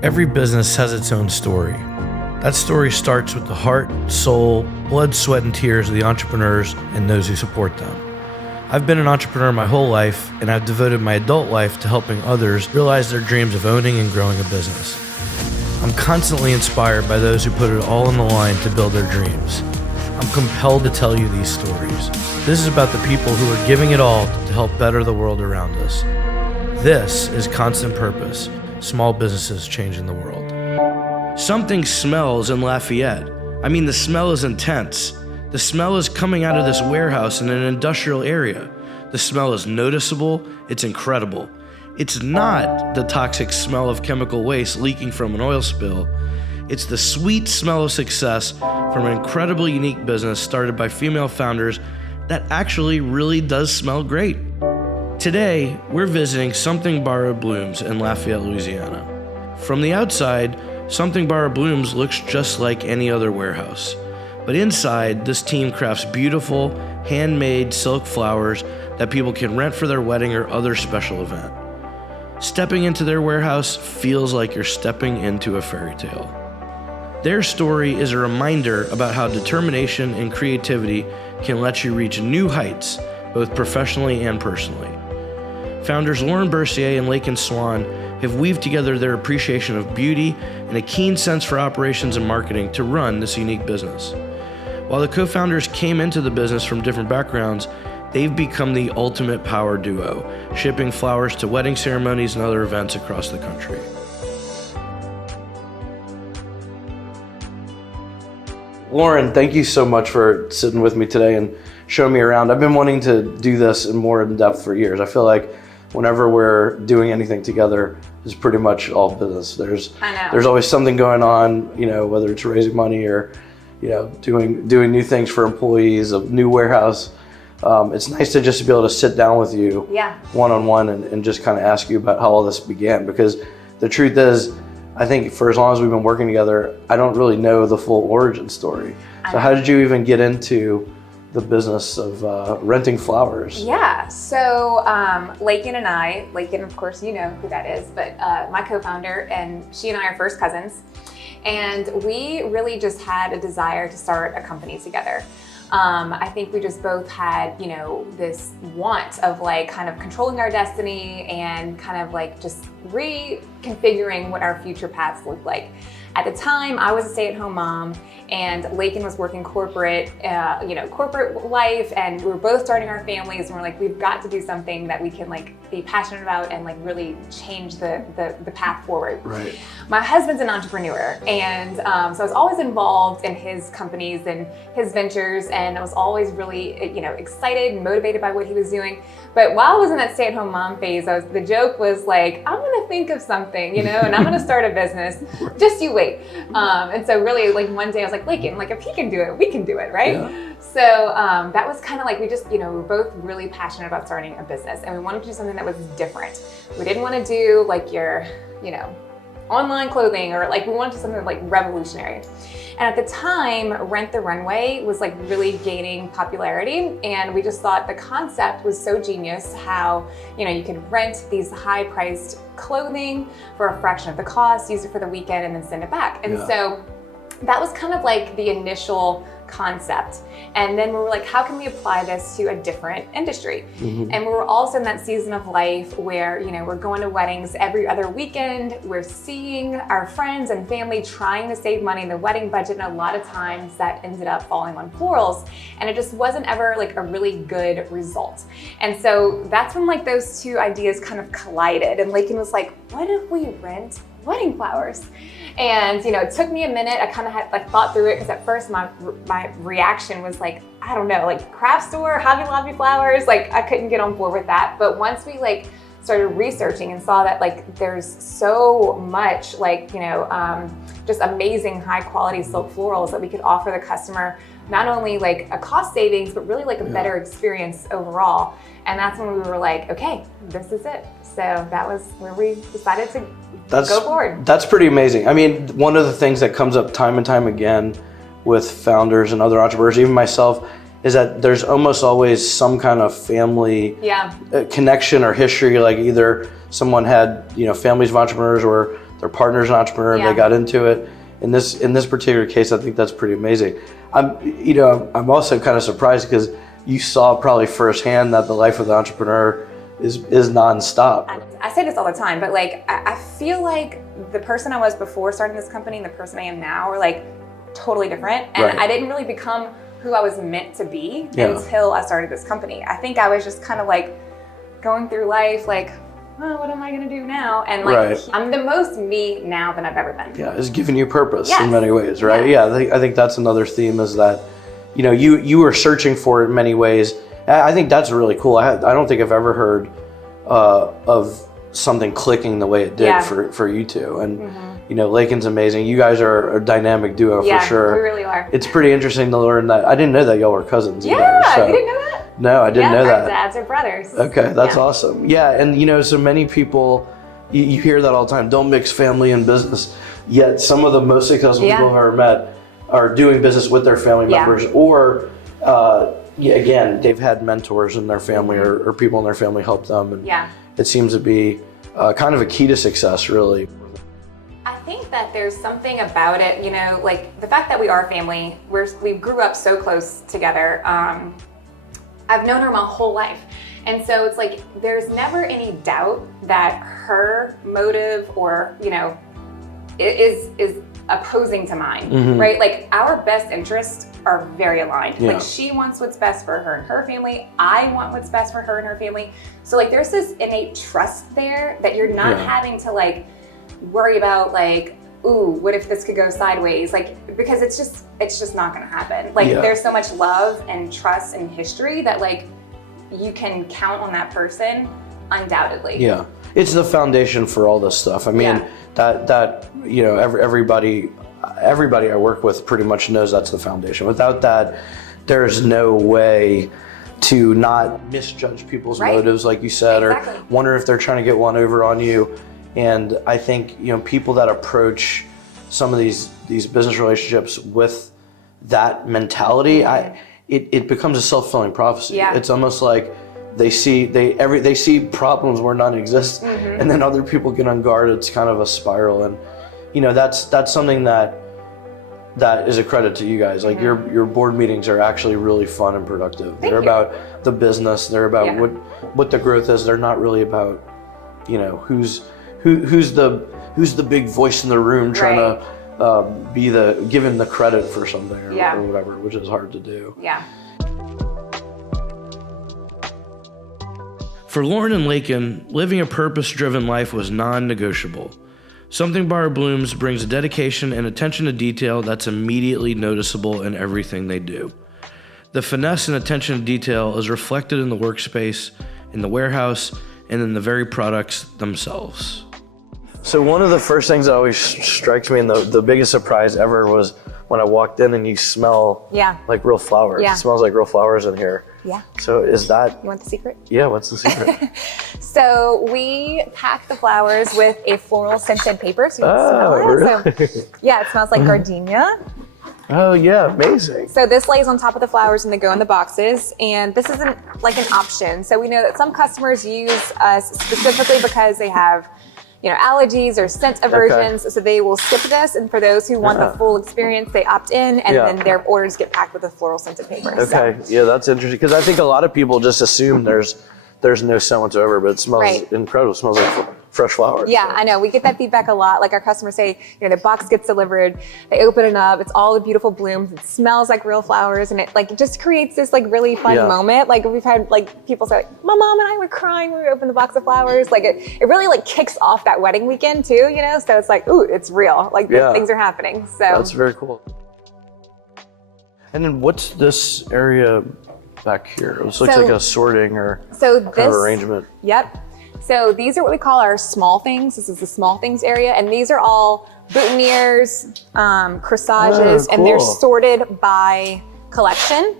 Every business has its own story. That story starts with the heart, soul, blood, sweat, and tears of the entrepreneurs and those who support them. I've been an entrepreneur my whole life, and I've devoted my adult life to helping others realize their dreams of owning and growing a business. I'm constantly inspired by those who put it all on the line to build their dreams. I'm compelled to tell you these stories. This is about the people who are giving it all to help better the world around us. This is Constant Purpose, small businesses changing the world. Something smells in Lafayette. I mean, the smell is intense. The smell is coming out of this warehouse in an industrial area. The smell is noticeable, it's incredible. It's not the toxic smell of chemical waste leaking from an oil spill. It's the sweet smell of success from an incredibly unique business started by female founders that actually really does smell great. Today, we're visiting Something Borrowed Blooms in Lafayette, Louisiana. From the outside, Something Borrowed Blooms looks just like any other warehouse. But inside, this team crafts beautiful, handmade silk flowers that people can rent for their wedding or other special event. Stepping into their warehouse feels like you're stepping into a fairy tale. Their story is a reminder about how determination and creativity can let you reach new heights, both professionally and personally. Founders Lauren Bercier and Laken Swan have weaved together their appreciation of beauty and a keen sense for operations and marketing to run this unique business. While the co-founders came into the business from different backgrounds, they've become the ultimate power duo, shipping flowers to wedding ceremonies and other events across the country. Lauren, thank you so much for sitting with me today and showing me around. I've been wanting to do this in more in depth for years. I feel like whenever we're doing anything together, it's pretty much all business. There's always something going on, whether it's raising money or, doing new things for employees, a new warehouse. It's nice to just be able to sit down with you one-on-one and just kind of ask you about how all this began, because the truth is, I think for as long as we've been working together, I don't really know the full origin story. So how did you even get into the business of renting flowers? Yeah, so Laken and I, Laken of course you know who that is, but my co-founder, and she and I are first cousins, and we really just had a desire to start a company together. I think we just both had, this want of kind of controlling our destiny and kind of just reconfiguring what our future paths looked like. At the time, I was a stay-at-home mom, and Laken was working corporate life, and we were both starting our families, and we're like, we've got to do something that we can be passionate about and really change the path forward. Right. My husband's an entrepreneur, and so I was always involved in his companies and his ventures, and I was always really excited and motivated by what he was doing. But while I was in that stay-at-home mom phase, the joke was I'm gonna think of something, and I'm gonna start a business. Just you wait. And so really one day I was like, Laken, if he can do it, we can do it, right? Yeah. So that was kind of we just, we were both really passionate about starting a business, and we wanted to do something that was different. We didn't want to do your, online clothing, or we wanted to do something revolutionary. And at the time, Rent the Runway was really gaining popularity, and we just thought the concept was so genius how, you could rent these high-priced clothing for a fraction of the cost, use it for the weekend, and then send it back. And so that was kind of the initial concept. And then we were how can we apply this to a different industry? Mm-hmm. And we were also in that season of life where, we're going to weddings every other weekend. We're seeing our friends and family trying to save money in the wedding budget, and a lot of times that ended up falling on florals. And it just wasn't ever a really good result. And so that's when those two ideas kind of collided. And Laken was like, what if we rent wedding flowers? And it took me a minute. I kind of had thought through it, because at first my reaction was I don't know, craft store, Hobby Lobby flowers. I couldn't get on board with that. But once we started researching and saw that there's so much just amazing high quality silk florals that we could offer the customer, not only a cost savings, but really a better experience overall. And that's when we were okay, this is it. So that was where we decided to go forward. That's pretty amazing. I mean, one of the things that comes up time and time again with founders and other entrepreneurs, even myself, is that there's almost always some kind of family connection or history. Either someone had, families of entrepreneurs, or their partner's an entrepreneur and they got into it. In this particular case, I think that's pretty amazing. I'm also kind of surprised because you saw probably firsthand that the life of the entrepreneur is nonstop. I say this all the time, but like I feel like the person I was before starting this company and the person I am now are like totally different. And I didn't really become who I was meant to be until I started this company. I think I was just kind of like going through life like, oh, what am I gonna do now? And like, I'm the most me now than I've ever been. Yeah, it's giving you purpose in many ways, right? Yeah, I think that's another theme is that, you were searching for it in many ways. I think that's really cool. I don't think I've ever heard of something clicking the way it did for you two. And Laken's amazing. You guys are a dynamic duo for sure. We really are. It's pretty interesting to learn that. I didn't know that y'all were cousins. Yeah, either, you didn't know that? No, I didn't know that. Our dads are brothers. Okay, that's awesome. Yeah, and so many people, you hear that all the time, don't mix family and business. Yet some of the most successful people I've ever met are doing business with their family members or, again, they've had mentors in their family or people in their family help them. And it seems to be kind of a key to success, really. I think that there's something about it, like the fact that we are family, we grew up so close together. I've known her my whole life. And so it's like, there's never any doubt that her motive or, is opposing to mine, right? Like our best interests are very aligned. Like she wants what's best for her and her family. I want what's best for her and her family. So like, there's this innate trust there that you're not having to like worry about like, ooh, what if this could go sideways? Like, because it's just not gonna happen. Like there's so much love and trust and history that like, you can count on that person undoubtedly. Yeah, it's the foundation for all this stuff. I mean, that everybody I work with pretty much knows that's the foundation. Without that, there's no way to not misjudge people's motives, like you said, or wonder if they're trying to get one over on you. And I think, people that approach some of these business relationships with that mentality, it becomes a self-fulfilling prophecy. Yeah. It's almost like they see problems where none exist, and then other people get on guard. It's kind of a spiral, and that's something that is a credit to you guys. Like your board meetings are actually really fun and productive. They're about the business. They're about what the growth is. They're not really about who's the big voice in the room trying to be given the credit for something or whatever, which is hard to do. Yeah. For Lauren and Laken, living a purpose-driven life was non-negotiable. Something Bar Blooms brings a dedication and attention to detail that's immediately noticeable in everything they do. The finesse and attention to detail is reflected in the workspace, in the warehouse, and in the very products themselves. So one of the first things that always strikes me, and the biggest surprise ever, was when I walked in and you smell like real flowers. It smells like real flowers in here. Yeah. So is that... You want the secret? Yeah, what's the secret? So we pack the flowers with a floral scented paper, so you can smell it. Really? So, it smells like gardenia. Oh yeah, amazing. So this lays on top of the flowers and they go in the boxes, and this isn't like an option. So we know that some customers use us specifically because they have allergies or scent aversions, so they will skip this. And for those who want the full experience, they opt in, and then their orders get packed with a floral scented paper. Okay, yeah, that's interesting, because I think a lot of people just assume there's no scent whatsoever, but it smells incredible. It smells like fresh flowers. Yeah, I know. We get that feedback a lot. Like our customers say, the box gets delivered, they open it up, it's all the beautiful blooms, it smells like real flowers, and it just creates this really fun moment. Like we've had people say, my mom and I were crying when we opened the box of flowers. Like it really kicks off that wedding weekend too, So it's like, ooh, it's real. Things are happening. So that's very cool. And then what's this area back here? This looks like a sorting or kind of arrangement. Yep. So these are what we call our small things. This is the small things area. And these are all boutonnieres, corsages, and they're sorted by collection.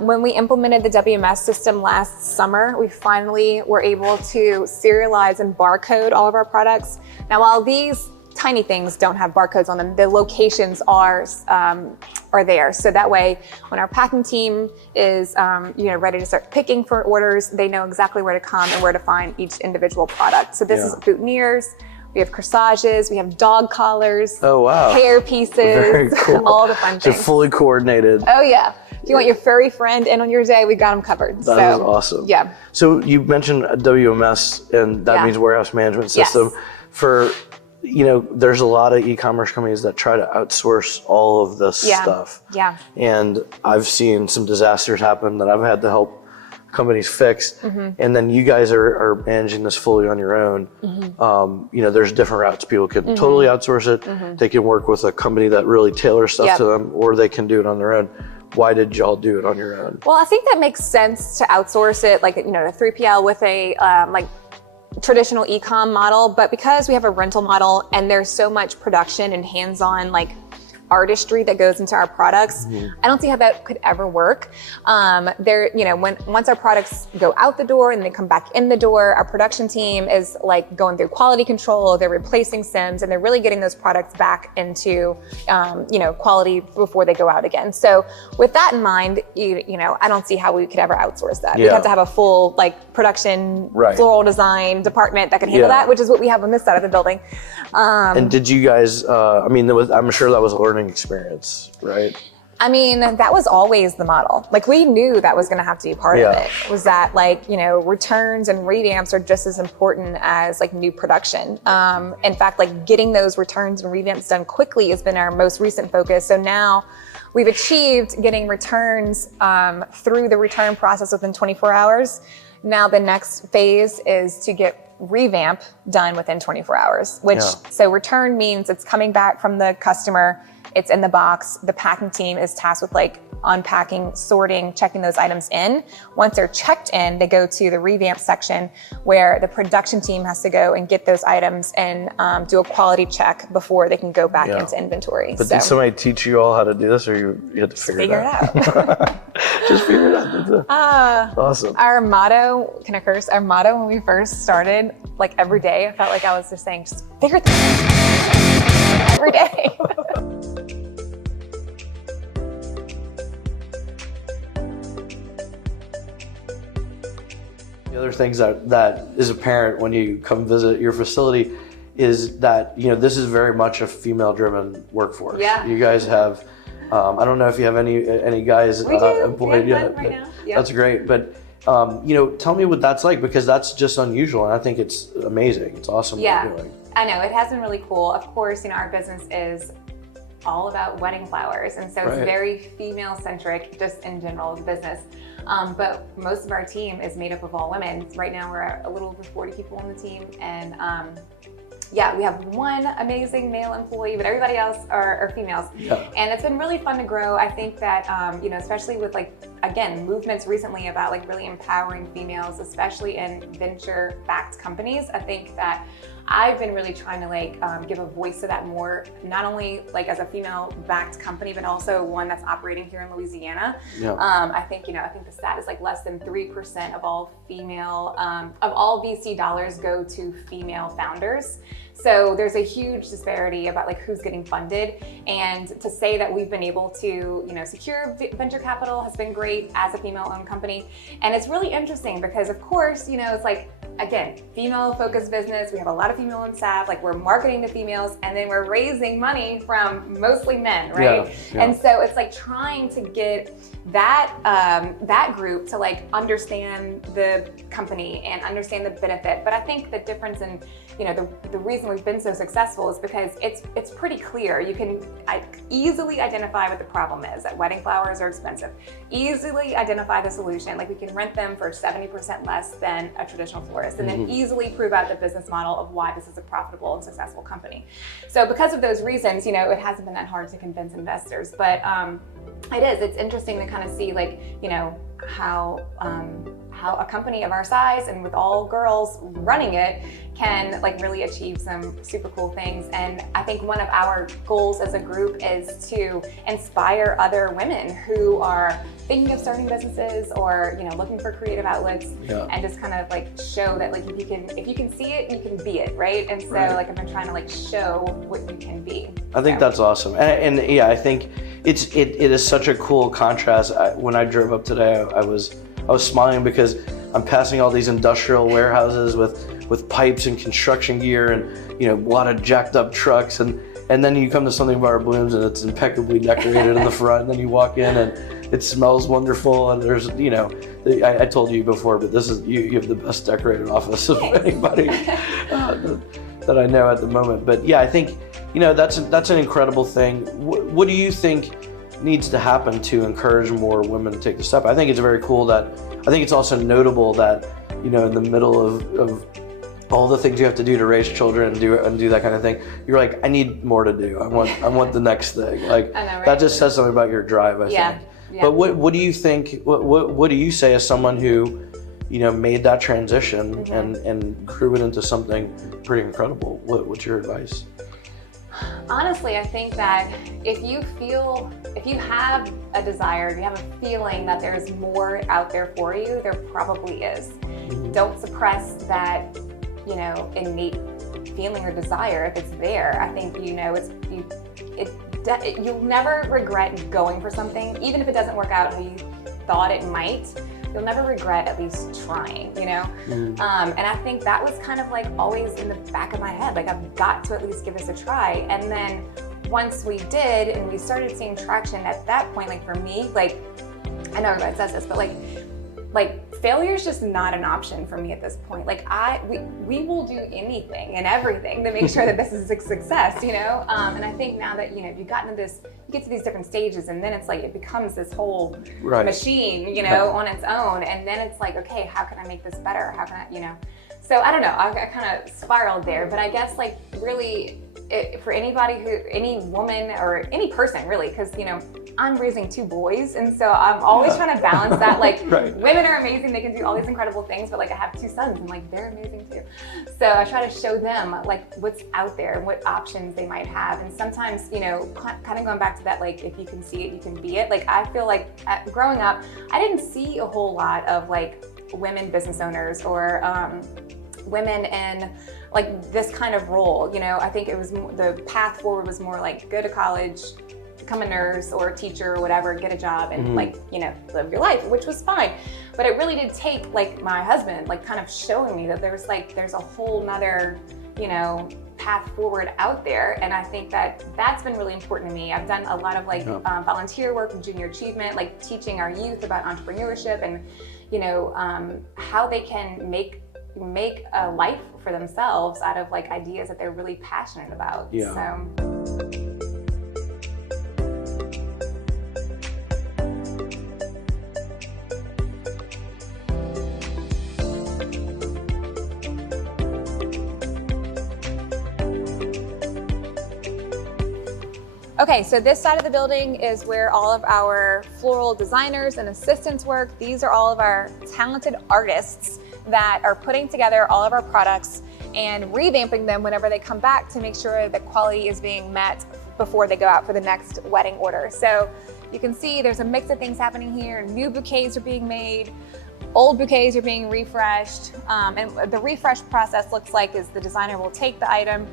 When we implemented the WMS system last summer, we finally were able to serialize and barcode all of our products. Now, while these tiny things don't have barcodes on them, the locations are there. So that way, when our packing team is ready to start picking for orders, they know exactly where to come and where to find each individual product. So this is boutonnieres. we have corsages, we have dog collars. Oh, wow. Hair pieces. Very cool. All the fun So things. fully coordinated. Oh yeah. If you want your furry friend in on your day, we got them covered. That is awesome. Yeah. So you mentioned a WMS, and that means warehouse management system. Yes. For, there's a lot of e-commerce companies that try to outsource all of this stuff. Yeah. And I've seen some disasters happen that I've had to help companies fix. And then you guys are managing this fully on your own. There's different routes. People could totally outsource it. They can work with a company that really tailors stuff to them, or they can do it on their own. Why did y'all do it on your own? Well, I think that makes sense to outsource it, like, a 3PL with a traditional e-com model. But because we have a rental model and there's so much production and hands-on artistry that goes into our products, I don't see how that could ever work. Once our products go out the door and they come back in the door, our production team is going through quality control, they're replacing SIMs, and they're really getting those products back into quality before they go out again. So with that in mind, I don't see how we could ever outsource that. We'd have to have a full production floral design department that can handle that, which is what we have on this side of the building. And did you guys, I'm sure that was a learning experience, right? I mean, that was always the model. We knew that was going to have to be part of it. Was that returns and revamps are just as important as new production. In fact, getting those returns and revamps done quickly has been our most recent focus. So now we've achieved getting returns through the return process within 24 hours. Now the next phase is to get revamp done within 24 hours, so return means it's coming back from the customer, it's in the box, the packing team is tasked with unpacking, sorting, checking those items in. Once they're checked in, they go to the revamp section where the production team has to go and get those items and do a quality check before they can go back into inventory. But did somebody teach you all how to do this, or you had to figure it out? Just figure it out. Awesome. Our motto, can I curse? Our motto when we first started, every day, I felt like I was just saying, just figure things out every day. The other things that is apparent when you come visit your facility is that, this is very much a female-driven workforce. Yeah. You guys have, I don't know if you have any guys employed yet. Right now. Yeah. That's great. But, tell me what that's like, because that's just unusual, and I think it's amazing. It's awesome what you're doing. I know, it has been really cool. Of course, our business is all about wedding flowers, and so it's very female-centric, just in general, the business. But most of our team is made up of all women. Right now, we're a little over 40 people on the team, and we have one amazing male employee, but everybody else are females. Yeah. And it's been really fun to grow. I think that, especially with movements recently about really empowering females, especially in venture-backed companies. I think that I've been really trying to give a voice to that more, not only as a female-backed company, but also one that's operating here in Louisiana. Yeah. I think the stat is less than 3% of all female, of all VC dollars go to female founders. So there's a huge disparity about who's getting funded, and to say that we've been able to secure venture capital has been great as a female-owned company. And it's really interesting because, of course, it's again, female-focused business. We have a lot of female-owned staff. We're marketing to females, and then we're raising money from mostly men, right? Yeah. And so it's trying to get that group to understand the company and understand the benefit. But I think the difference in the reason we've been so successful is because it's pretty clear. You can easily identify what the problem is, that wedding flowers are expensive. Easily identify the solution. We can rent them for 70% less than a traditional florist, and then easily prove out the business model of why this is a profitable and successful company. So because of those reasons, it hasn't been that hard to convince investors, but it's interesting to kind of see how a company of our size and with all girls running it can really achieve some super cool things. And I think one of our goals as a group is to inspire other women who are thinking of starting businesses or looking for creative outlets, and just kind of show that if you can see it, you can be it, right? And so I've been trying to show what you can be. I think that's awesome, and I think it is such a cool contrast. When I drove up today, I was smiling because I'm passing all these industrial warehouses with with pipes and construction gear and, you know, a lot of jacked up trucks. And then you come to something bar blooms and it's impeccably decorated in the front, and then you walk in and it smells wonderful, and there's, you know, I told you before, but this is, you have the best decorated office of anybody that I know at the moment. But yeah, I think, you know, that's an incredible thing. What do you think needs to happen to encourage more women to take the step? I think it's very cool I think it's also notable that, you know, in the middle of all the things you have to do to raise children and do that kind of thing, you're like, I need more to do. I want the next thing. Like, I know, right? That just says something about your drive, I think. Yeah. But what do you think? What do you say as someone who, you know, made that transition and grew it into something pretty incredible? What's your advice? Honestly, I think that if you have a desire, if you have a feeling that there's more out there for you, there probably is. Don't suppress that, you know, innate feeling or desire if it's there. I think, you know, you'll never regret going for something, even if it doesn't work out how you thought it might. You'll never regret at least trying, you know? And I think that was kind of like always in the back of my head, like, I've got to at least give this a try. And then once we did and we started seeing traction at that point, like for me, like, I know everybody says this, but like failure is just not an option for me at this point. Like we will do anything and everything to make sure that this is a success, you know? And I think now that, you know, you've gotten to this, you get to these different stages, and then it's like, it becomes this whole machine, you know, on its own. And then it's like, okay, how can I make this better? How can I, you know? So I don't know, I kind of spiraled there, but I guess like really for anybody any woman or any person really, because, you know, I'm raising 2 boys, and so I'm always trying to balance that. Like, women are amazing, they can do all these incredible things, but like I have 2 sons, and like they're amazing too. So I try to show them like what's out there and what options they might have. And sometimes, you know, kind of going back to that, like, if you can see it, you can be it. Like, I feel like growing up, I didn't see a whole lot of like women business owners or women in like this kind of role. You know, I think it was the path forward was more like go to college, become a nurse or a teacher or whatever, get a job and like, you know, live your life, which was fine. But it really did take like my husband like kind of showing me that there's a whole nother, you know, path forward out there. And I think that that's been really important to me. I've done a lot of like volunteer work with Junior Achievement, like teaching our youth about entrepreneurship and, you know, how they can make a life for themselves out of like ideas that they're really passionate about. Okay, so this side of the building is where all of our floral designers and assistants work. These are all of our talented artists that are putting together all of our products and revamping them whenever they come back to make sure that quality is being met before they go out for the next wedding order. So you can see there's a mix of things happening here. New bouquets are being made, old bouquets are being refreshed, and the refresh process looks like is the designer will take the item,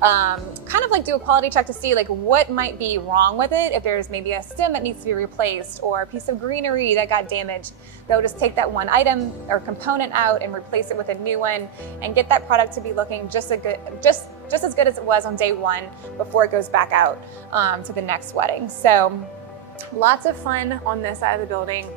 kind of like do a quality check to see like what might be wrong with it. If there's maybe a stem that needs to be replaced or a piece of greenery that got damaged, they'll just take that one item or component out and replace it with a new one and get that product to be looking just as good as it was on day one before it goes back out to the next wedding. So lots of fun on this side of the building.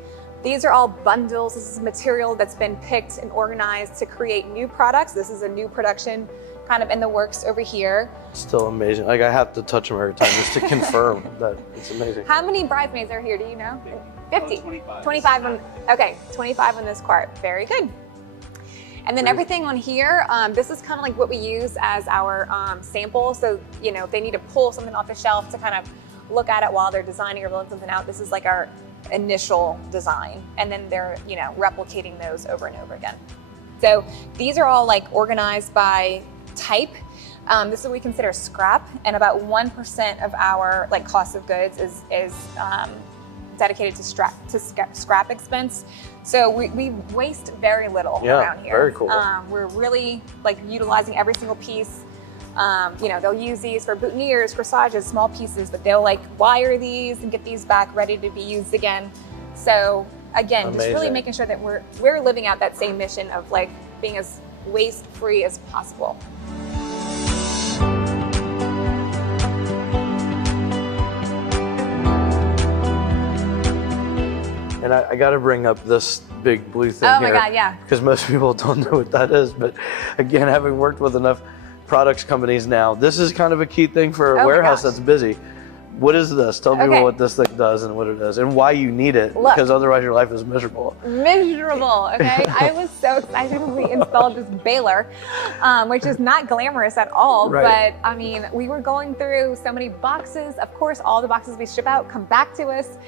These are all bundles. This is material that's been picked and organized to create new products. This is a new production kind of in the works over here. Still amazing. Like, I have to touch them every time just to confirm that it's amazing. How many bridesmaids are here? Do you know? 50. 25. 25 on, okay, 25 on this cart. Very good. And then everything on here, this is kind of like what we use as our sample. So, you know, if they need to pull something off the shelf to kind of look at it while they're designing or building something out, this is like our initial design. And then they're, you know, replicating those over and over again. So these are all like organized by type. This is what we consider scrap, and about 1% of our like cost of goods is dedicated to scrap expense. So we waste very little around here. Very cool. We're really like utilizing every single piece. You know, they'll use these for boutonnieres, corsages, small pieces, but they'll like wire these and get these back ready to be used again. So again, just really making sure that we're living out that same mission of like being as waste-free as possible. And I got to bring up this big blue thing Oh here. my God, yeah. Because most people don't know what that is. But again, having worked with enough products companies now, this is kind of a key thing for a warehouse that's busy. What is this? Tell people what this thing does and what it is and why you need it. Look. Because otherwise your life is miserable. Miserable, okay? I was so excited when we installed this baler, which is not glamorous at all. Right. But I mean, we were going through so many boxes. Of course, all the boxes we ship out come back to us.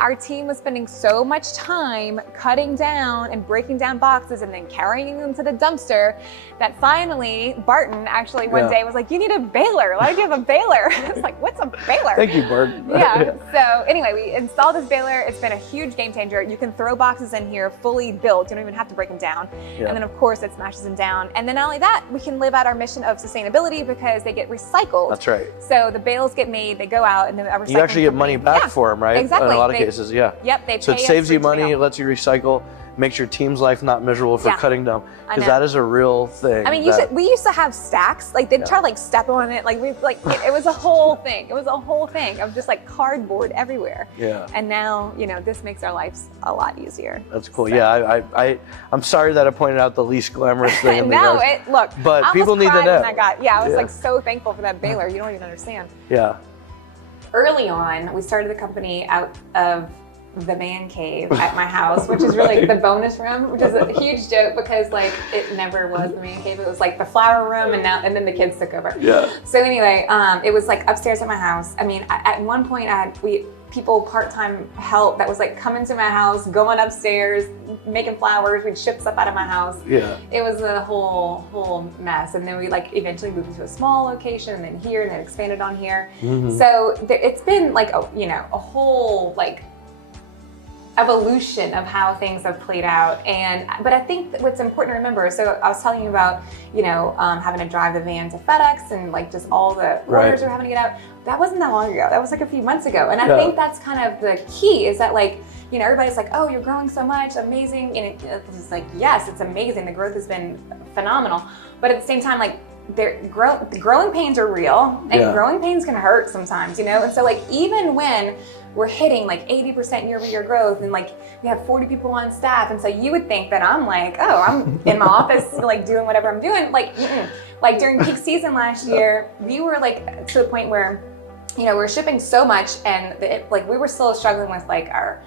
Our team was spending so much time cutting down and breaking down boxes and then carrying them to the dumpster that finally Barton actually one day was like, you need a baler. Why do you have a baler? I was like, what's a baler? Thank you, Barton. Yeah. So anyway, we installed this baler. It's been a huge game changer. You can throw boxes in here fully built. You don't even have to break them down. Yeah. And then of course it smashes them down. And then not only that, we can live out our mission of sustainability because they get recycled. That's right. So the bales get made, they go out, and then a recycling You actually get money back yeah, for them, right? Exactly. In a lot of cases, yeah. Yep, they pay So it us saves for you money, doing it lets you recycle, makes your team's life not miserable for cutting down. Because that is a real thing. I mean, we used to have stacks. Like they'd try to like step on it. Like it was a whole thing. It was a whole thing of just like cardboard everywhere. Yeah. And now, you know, this makes our lives a lot easier. That's cool. So. Yeah, I'm sorry that I pointed out the least glamorous thing in the No, guys. look. But I people need to cried know. when I was like so thankful for that baler. You don't even understand. Yeah. Early on, we started the company out of the man cave at my house, which is really the bonus room, which is a huge joke because like it never was the man cave. It was like the flower room, and then the kids took over. Yeah. So anyway, it was like upstairs at my house. I mean, at one point people part-time help that was like coming to my house, going upstairs, making flowers. We'd ship stuff out of my house. Yeah. It was a whole mess. And then we like eventually moved into a small location, and then here, and then expanded on here. Mm-hmm. So it's been like a whole like evolution of how things have played out. But I think what's important to remember, so I was telling you about, having to drive the van to FedEx and like just all the orders we're having to get out. That wasn't that long ago. That was like a few months ago. And I think that's kind of the key is that like, everybody's like, oh, you're growing so much, amazing. And it's like, yes, it's amazing. The growth has been phenomenal. But at the same time, like, growing pains are real, and growing pains can hurt sometimes, And so like, even when we're hitting like 80% year-over-year growth, and like we have 40 people on staff, and so you would think that I'm like, oh, I'm in my office like doing whatever I'm doing. Like, like during peak season last year, we were like to the point where, we're shipping so much, and we were still struggling with like our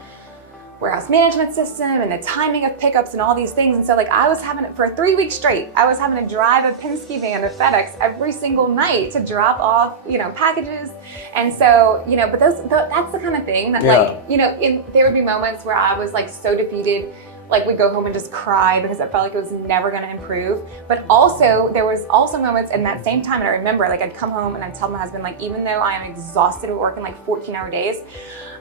warehouse management system and the timing of pickups and all these things. And so like I was having, for 3 weeks straight, I was having to drive a Penske van to FedEx every single night to drop off, packages. And so, but that's the kind of thing that there would be moments where I was like so defeated, like we'd go home and just cry because I felt like it was never gonna improve. But also there was also moments in that same time, and I remember like I'd come home and I'd tell my husband, like, even though I am exhausted with working like 14-hour days,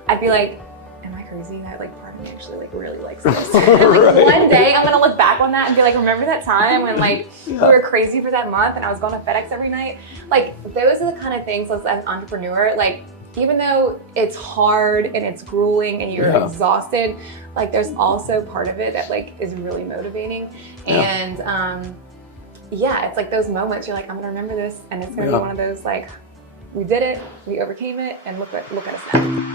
I'd be like, am I crazy? That like part of me actually like really likes this. Like one day I'm gonna look back on that and be like, remember that time when like we were crazy for that month and I was going to FedEx every night? Like those are the kind of things as an entrepreneur, like even though it's hard and it's grueling and you're exhausted, like there's also part of it that like is really motivating. And it's like those moments you're like, I'm gonna remember this, and it's gonna be one of those like, we did it, we overcame it, and look at us now.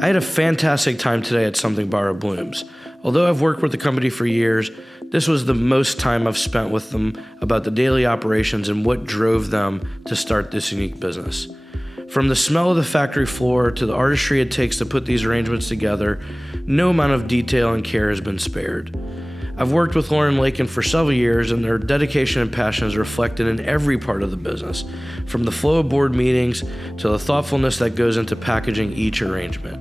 I had a fantastic time today at Something Borrowed Blooms. Although I've worked with the company for years, this was the most time I've spent with them about the daily operations and what drove them to start this unique business. From the smell of the factory floor to the artistry it takes to put these arrangements together, no amount of detail and care has been spared. I've worked with Lauren and Laken for several years, and their dedication and passion is reflected in every part of the business, from the flow of board meetings to the thoughtfulness that goes into packaging each arrangement.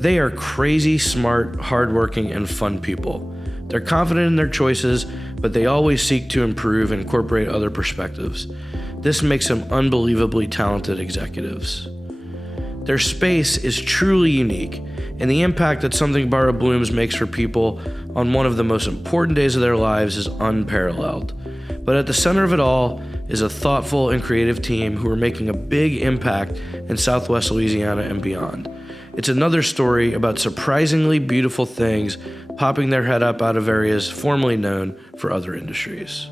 They are crazy, smart, hardworking, and fun people. They're confident in their choices, but they always seek to improve and incorporate other perspectives. This makes them unbelievably talented executives. Their space is truly unique, and the impact that Something Borrowed Blooms makes for people on one of the most important days of their lives is unparalleled. But at the center of it all is a thoughtful and creative team who are making a big impact in Southwest Louisiana and beyond. it's another story about surprisingly beautiful things popping their head up out of areas formerly known for other industries.